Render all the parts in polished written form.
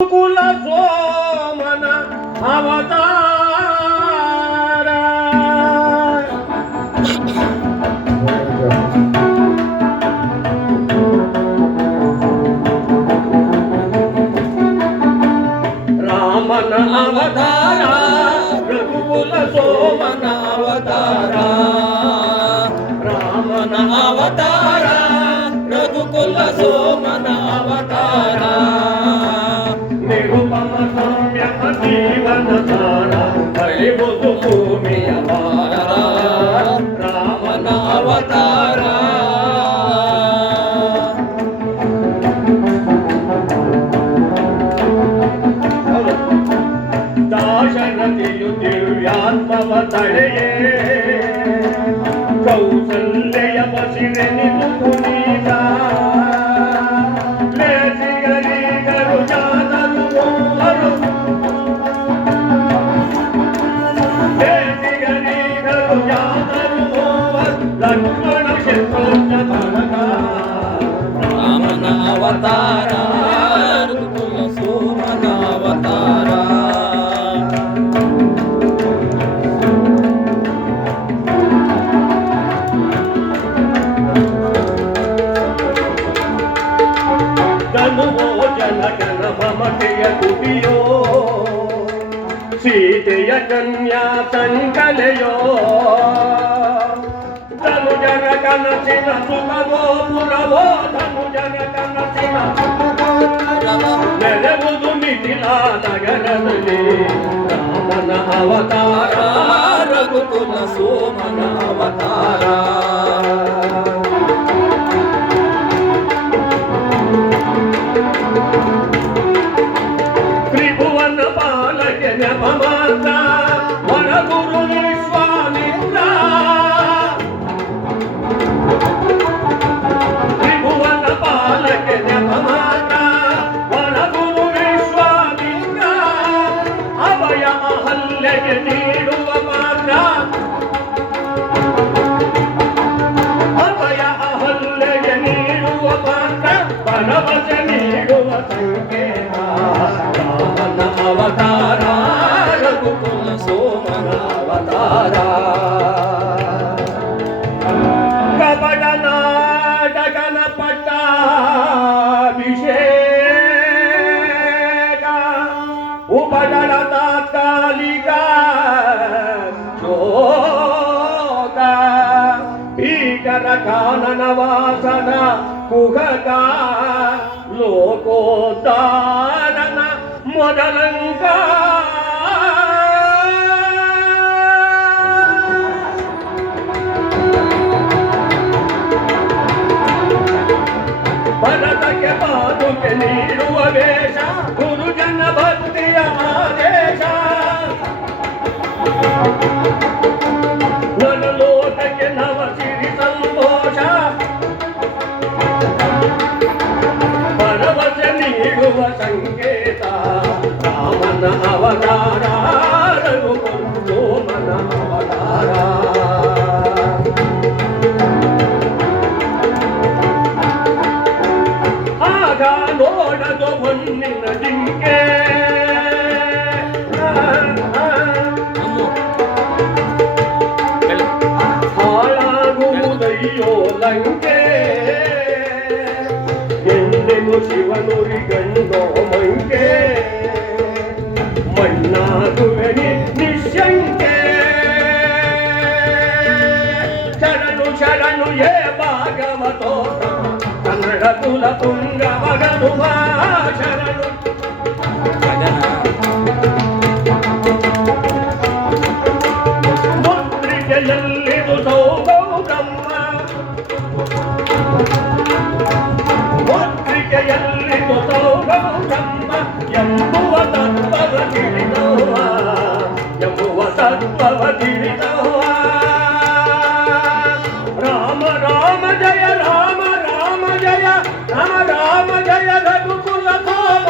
ಕುಲ ಸೋಮನ ಅವತಾರ ರಾಮನ ಅವತಾರ ರಘುಕುಲ ಸೋಮನ ಅವತಾರ ರಾಮನ ಅವತಾರ ರಘುಕುಲ ಸೋಮನ ಅವತಾರ ನಿರುಪಮ ಸೌಮ್ಯಮ ಜೀವನ ಸಾರ ಬಳಿಬುದು ಭೂಮಿಯ ಭಾರ ರಾಮನ ಅವತಾರ ದಾಶರಥಿಯು ದಿವ್ಯಾತ್ಮವ ತಳೆಯೇ ಕೌಸಲ್ಯ ಬಸಿರೆನಿದು ಪುನೀತ ಲೇಸಿಗರಿಗರು ಜಾತರು ಮೂವರು ಲೇಸಿಗರಿಗರು ಜಾತರು ಮೂವರು ಲಕ್ಷ್ಮಣ ಶತ್ರುಘ್ನ ಭರತ ರಾಮನ ಅವತಾರ ಸೋಮನ ಅವತಾರ ಜನಗಣ ಮಮತೆಯ ಕುಡಿಯೋ ಸೀತೆಯ ಕನ್ಯಾ ಸಂಕಲೆಯೋ ಧನು ಜನ ಕನಸಿನ ಸುಖವೋ ಪುರವೋ ಧನು ಜನ ಕನಸಿನ ನೆಲೆವುದು ಮಿಥಿಲಾ ನಗರದಲ್ಲಿ ರಾಮನ ಅವತಾರ ರಘುಕುಲ ಸೋಮನ ಅವತಾರ ತ್ರಿಭುವನ ಪಾಲಕ ಜಪಮಾತ್ರ ವರಗುರು ವಿಶ್ವಾಮಿತ್ರ ತ್ರಿಭುವನ ಪಾಲಕ ಜಪಮಾತ್ರ ವರಗುರು ವಿಶ್ವಾಮಿತ್ರ ಅಭಯ ಅಹಲ್ಯಗೆ ನೀಡುವ ಮಾತ್ರ ಅಭಯ ಅಹಲ್ಯಗೆ ನೀಡುವ ಮಾತ್ರ ಭರವಸೆ ನೀಡುವ ಸಂಕೇತ ರಾಮನ ಅವತಾರ ರಘುಕುಲ ಸೋಮನ ಅವತಾರ ಕಪಟ ನಾಟಕನ ಪಟ್ಟಾಭಿಷೇಕ ಉಪಟಳ ತಾತ್ಕಾಲಿಕ ಶೋಕ ಭೀಕರ ಕಾನನ ವಾಸನ ಕುಹಕ ಲೋಕೋದ್ಧಾರನ ಮೊದಲಂಕ ಭರತಕ್ಕೆ ಪಾದುಕೆ ನೀಡುವ ವೇಷ ಗುರುಜನ ಭಕ್ತಿಯ ಆದೇಶ ಲೋಕಕ್ಕೆ ನವ ಸಿರಿ ಸಂತೋಷ ಭರವಸೆ ನೀಡುವ ಸಂಕೇತ ರಾಮನ ಅವತಾರ ರಘುಕುಲ ಸೋಮನ ಅವತಾರ ಆಗ ನೋಡದು ಹೊನ್ನಿನ ಜಿಂಕೆ ಹಾಳಾಗುವುದಯ್ಯೋ ಲಂಕೆ ಎಂದೆನು ಶಿವನುರಿಗಂಡೋ ಮಂಕೆ ಮಣ್ಣಾಗುವೆನಿ ನಿಶಂಕೆ ಶರಣು ಶರಣು ಯೇ ಭಾಗವತೋ ಕನ್ನಡ ಕುಲ ತುಂಗ ಮಗನು ಶರಣು ಮುದ್ರಿಕೆಯಲ್ಲಿದು ಸೌಗೌರಮ್ಮ ಮುದ್ರಿಕೆಯಲ್ಲಿದು ಸೌಗೌರಮ್ಮ ಎಂಬುವ ತತ್ವವ ತಿಳಿದವ ಎಂಬುವ ತತ್ವವ ತಿಳಿದವ ರಾಮ ರಾಮ ಜಯ ರಾಮ ರಾಮ ಜಯ ರಾಮ ರಾಮ ಜಯ ರಘುಕುಲ ಸೋಮ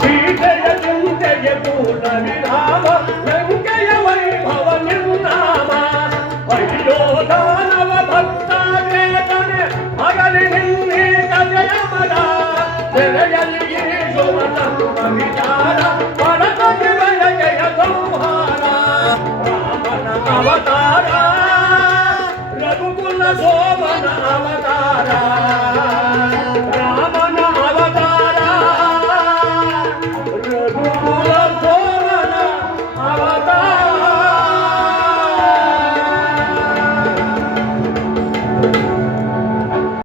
ಸೀತೆಯ ಚಿಂತೆಗೆ ಪೂರ್ಣ ವಿರಾಮ ಲಂಕೆಯ ವೈಭವ ನಿರ್ನಾಮ ಅಯ್ಯೋ ದಾನ ವಿಚಾರ ಭರತ ಶಿವಯ ಜಯ ಸಂಹಾರ ರಾಮನ ಅವತಾರ ರಘುಕುಲ ಸೋಮನ ಅವತಾರ ರಾಮ